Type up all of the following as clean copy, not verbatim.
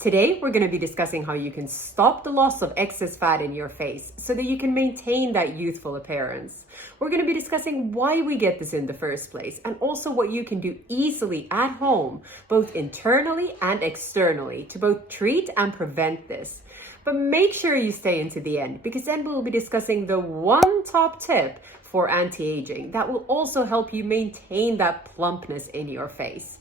Today, we're going to be discussing how you can stop the loss of excess fat in your face so that you can maintain that youthful appearance. We're going to be discussing why we get this in the first place and also what you can do easily at home, both internally and externally, to both treat and prevent this. But make sure you stay into the end because then we'll be discussing the one top tip for anti-aging that will also help you maintain that plumpness in your face.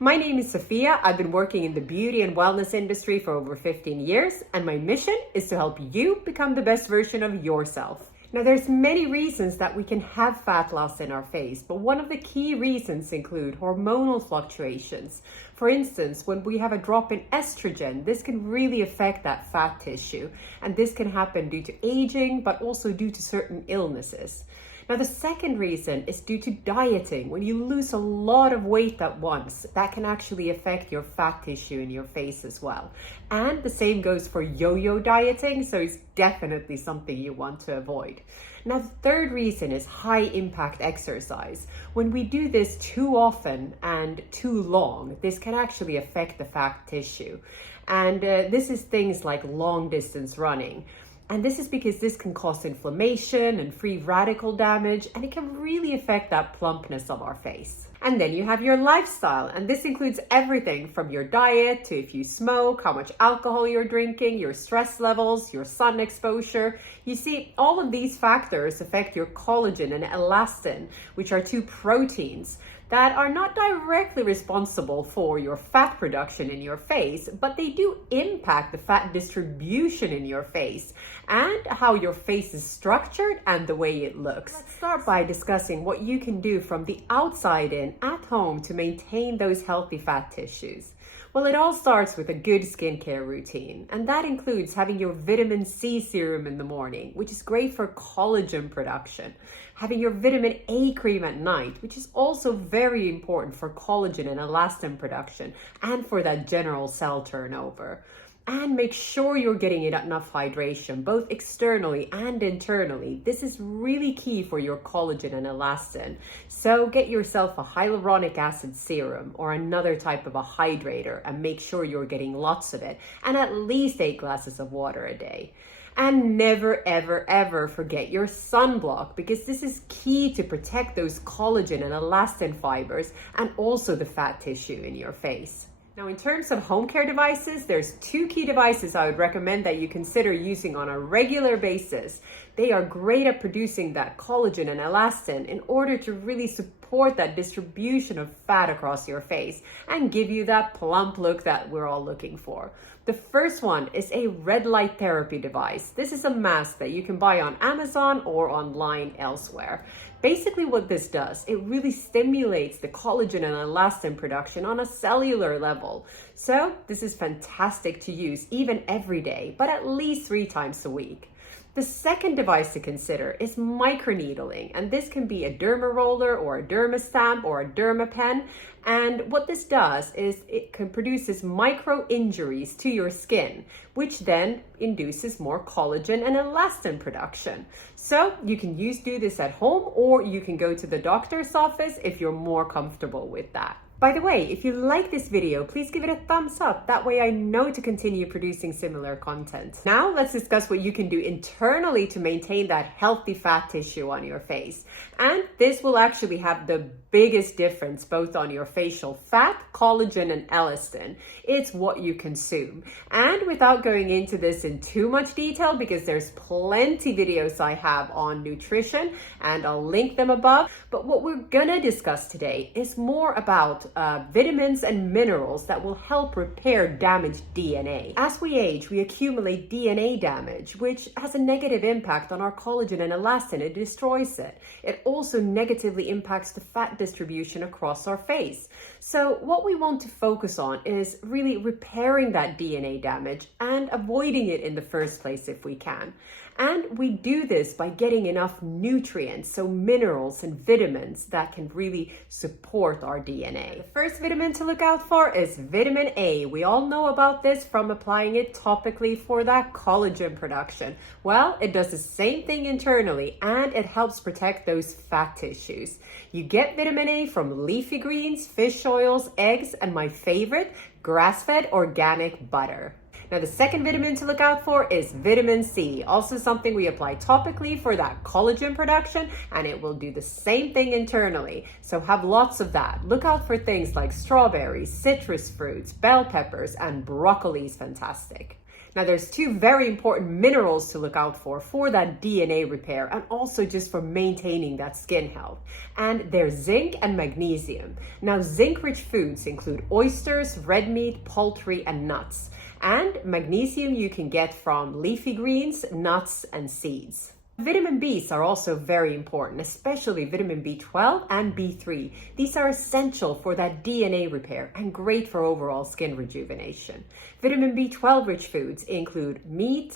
My name is Sophia. I've been working in the beauty and wellness industry for over 15 years, and my mission is to help you become the best version of yourself. Now, there's many reasons that we can have fat loss in our face, but one of the key reasons include hormonal fluctuations. For instance, when we have a drop in estrogen, this can really affect that fat tissue, and this can happen due to aging, but also due to certain illnesses. Now, the second reason is due to dieting. When you lose a lot of weight at once, that can actually affect your fat tissue in your face as well. And the same goes for yo-yo dieting, so it's definitely something you want to avoid. Now, the third reason is high impact exercise. When we do this too often and too long, this can actually affect the fat tissue. And this is things like long distance running. And this is because this can cause inflammation and free radical damage, and it can really affect that plumpness of our face. And then you have your lifestyle, and this includes everything from your diet to if you smoke, how much alcohol you're drinking, your stress levels, your sun exposure. You see, all of these factors affect your collagen and elastin, which are two proteins that are not directly responsible for your fat production in your face, but they do impact the fat distribution in your face and how your face is structured and the way it looks. Let's start by discussing what you can do from the outside in at home to maintain those healthy fat tissues. Well, it all starts with a good skincare routine, and that includes having your vitamin C serum in the morning, which is great for collagen production, having your vitamin A cream at night, which is also very important for collagen and elastin production and for that general cell turnover. And make sure you're getting enough hydration, both externally and internally. This is really key for your collagen and elastin. So get yourself a hyaluronic acid serum or another type of a hydrator and make sure you're getting lots of it and at least 8 glasses of water a day. And never, ever, ever forget your sunblock because this is key to protect those collagen and elastin fibers and also the fat tissue in your face. Now, in terms of home care devices, there's 2 key devices I would recommend that you consider using on a regular basis. They are great at producing that collagen and elastin in order to really support that distribution of fat across your face and give you that plump look that we're all looking for. The first one is a red light therapy device. This is a mask that you can buy on Amazon or online elsewhere. Basically what this does, it really stimulates the collagen and elastin production on a cellular level. So this is fantastic to use even every day, but at least 3 times a week. The second device to consider is microneedling, and this can be a derma roller or a derma stamp or a derma pen. And what this does is it can produces micro injuries to your skin, which then induces more collagen and elastin production. So you can do this at home, or you can go to the doctor's office if you're more comfortable with that. By the way, if you like this video, please give it a thumbs up. That way I know to continue producing similar content. Now let's discuss what you can do internally to maintain that healthy fat tissue on your face. And this will actually have the biggest difference both on your facial fat, collagen, and elastin. It's what you consume. And without going into this in too much detail, because there's plenty videos I have on nutrition and I'll link them above. But what we're gonna discuss today is more about vitamins and minerals that will help repair damaged DNA. As we age, we accumulate DNA damage, which has a negative impact on our collagen and elastin. It destroys it. It also negatively impacts the fat distribution across our face. So what we want to focus on is really repairing that DNA damage and avoiding it in the first place if we can. And we do this by getting enough nutrients, so minerals and vitamins that can really support our DNA. The first vitamin to look out for is vitamin A. We all know about this from applying it topically for that collagen production. Well, it does the same thing internally and it helps protect those fat tissues. You get vitamin A from leafy greens, fish oils, eggs, and my favorite, grass-fed organic butter. Now, the second vitamin to look out for is vitamin C, also something we apply topically for that collagen production, and it will do the same thing internally. So have lots of that. Look out for things like strawberries, citrus fruits, bell peppers, and broccoli is fantastic. Now, there's two very important minerals to look out for that DNA repair and also just for maintaining that skin health. And they're zinc and magnesium. Now, zinc-rich foods include oysters, red meat, poultry, and nuts. And magnesium you can get from leafy greens, nuts, and seeds. Vitamin Bs are also very important, especially vitamin B12 and B3. These are essential for that DNA repair and great for overall skin rejuvenation. Vitamin B12 rich foods include meat,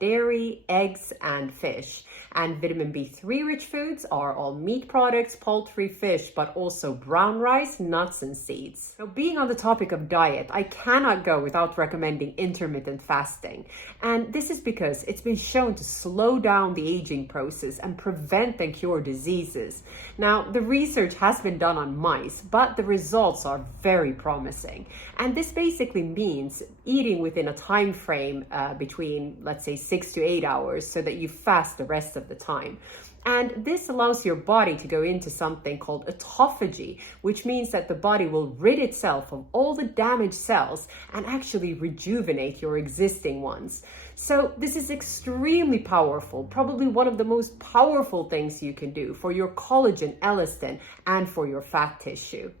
dairy, eggs, and fish. And vitamin B3 rich foods are all meat products, poultry, fish, but also brown rice, nuts, and seeds. Now, being on the topic of diet, I cannot go without recommending intermittent fasting. And this is because it's been shown to slow down the aging process and prevent and cure diseases. Now, the research has been done on mice, but the results are very promising. And this basically means eating within a time frame between, let's say, 6 to 8 hours so that you fast the rest of the time. And this allows your body to go into something called autophagy, which means that the body will rid itself of all the damaged cells and actually rejuvenate your existing ones. So this is extremely powerful, probably one of the most powerful things you can do for your collagen, elastin, and for your fat tissue.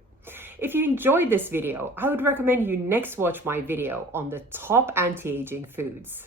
If you enjoyed this video, I would recommend you next watch my video on the top anti-aging foods.